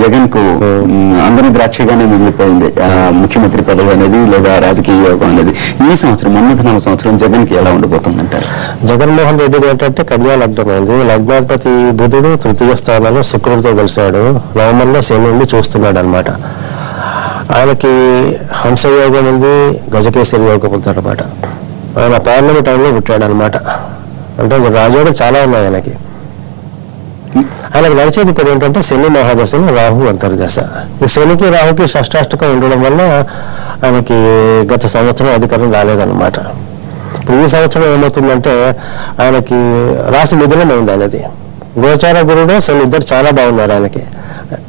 జగన్ కు అందరి ద్రాక్షగానే మిగిలిపోయింది ముఖ్యమంత్రి పదవి అనేది లేదా రాజకీయ యోగం అనేది. ఈ సంవత్సరం 34 సంవత్సరం జగన్ కి ఎలా ఉండబోతుంది అంటారు? జగన్మోహన్ రెడ్డి ఏంటంటే కన్యా లగ్నమైంది. లగ్నాధిపతి బుధుడు తృతీయ స్థానంలో శుక్రుడితో కలిశాడు. నవంబర్లో శని చూస్తున్నాడు అనమాట. ఆయనకి హంసయోగం ఉంది, గజకేసరి యోగం ఉంది అనమాట. ఆయన పౌర్ణమి టైంలో పుట్టాడు అనమాట. అంటే రాజయోగం చాలా ఉన్నాయి ఆయనకి. ఆయనకు నడిచేది ఇప్పుడు ఏంటంటే శని మహాదశలో రాహు అంతర్దశ. ఈ శనికి రాహుకి షష్టాష్టకం ఉండడం వల్ల ఆయనకి గత సంవత్సరం అధికారం రాలేదన్నమాట. ఇప్పుడు ఈ సంవత్సరం ఏమవుతుందంటే ఆయనకి రాశి మిథునమైంది ఆయనది. గోచార గురుడు శని ఇద్దరు చాలా బాగున్నారు ఆయనకి.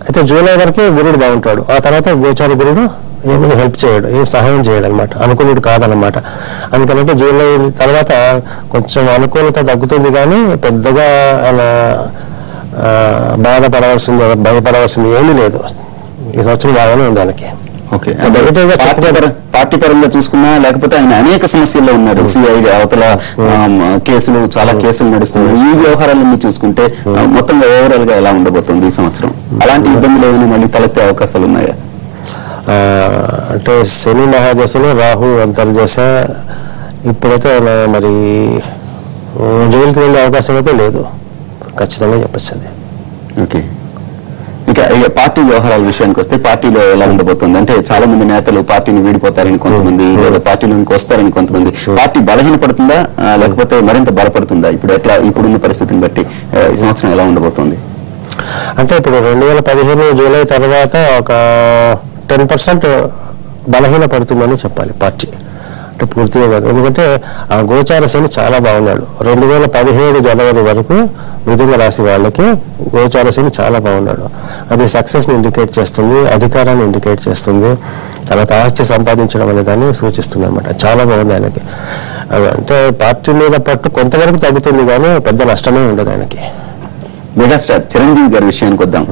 అయితే జూలై వరకు గురుడు బాగుంటాడు. ఆ తర్వాత గోచార గురుడు ఏమీ హెల్ప్ చేయడు, ఏం సహాయం చేయడు అనమాట. అనుకూలుడు కాదనమాట. అందుకనంటే జూలై తర్వాత కొంచెం అనుకూలత తగ్గుతుంది, కానీ పెద్దగా ఆయన బాధపడవలసింది భయపడవలసింది ఏమీ లేదు. ఈ సంవత్సరం బాగానే ఉంది ఆయనకి. ఓకే, పార్టీ పరంగా చూసుకున్నా లేకపోతే ఆయన అనేక సమస్యల్లో ఉన్నారు. సిఐడి అవతల కేసులు, చాలా కేసులు నడుస్తున్నాయి. ఈ వ్యవహారాలన్నీ చూసుకుంటే మొత్తంగా ఓవరాల్ గా ఎలా ఉండబోతుంది ఈ సంవత్సరం? అలాంటి ఇబ్బందులు ఏమైనా మళ్ళీ తలెత్తే అవకాశాలు ఉన్నాయా? అంటే శని మహాదశలో రాహు అంతర్దశ. ఇప్పుడైతే మరి జైలుకి వెళ్ళే అవకాశం అయితే లేదు, ఖచ్చితంగా చెప్పచ్చు అది. ఓకే, ఇక పార్టీ వ్యవహారాల విషయానికి వస్తే పార్టీలో ఎలా ఉండబోతుంది అంటే చాలా మంది నేతలు పార్టీని వీడిపోతారని కొంతమంది, లేదా పార్టీలోకి వస్తారని కొంతమంది. పార్టీ బలహీనపడుతుందా లేకపోతే మరింత బలపడుతుందా? ఇప్పుడు ఎట్లా, ఇప్పుడున్న పరిస్థితిని బట్టి ఈ సంవత్సరం ఎలా ఉండబోతుంది? అంటే ఇప్పుడు 2015 జూలై తర్వాత ఒక 10% బలహీన పడుతుందని చెప్పాలి పార్టీ. అంటే పూర్తిగా కాదు, ఎందుకంటే ఆ గోచార శని చాలా బాగున్నాడు. 2017 జనవరి వరకు మిథున రాశి వాళ్ళకి గోచార శని చాలా బాగున్నాడు. అది సక్సెస్ని ఇండికేట్ చేస్తుంది, అధికారాన్ని ఇండికేట్ చేస్తుంది, తర్వాత ఆస్తి సంపాదించడం అనే దాన్ని సూచిస్తుంది అనమాట. చాలా బాగుంది ఆయనకి. అంటే పార్టీ మీద పట్టు కొంతవరకు తగ్గుతుంది, కానీ పెద్ద నష్టమే ఉండదు ఆయనకి. మెగాస్టార్ చిరంజీవి గారి విషయానికి వద్దాం.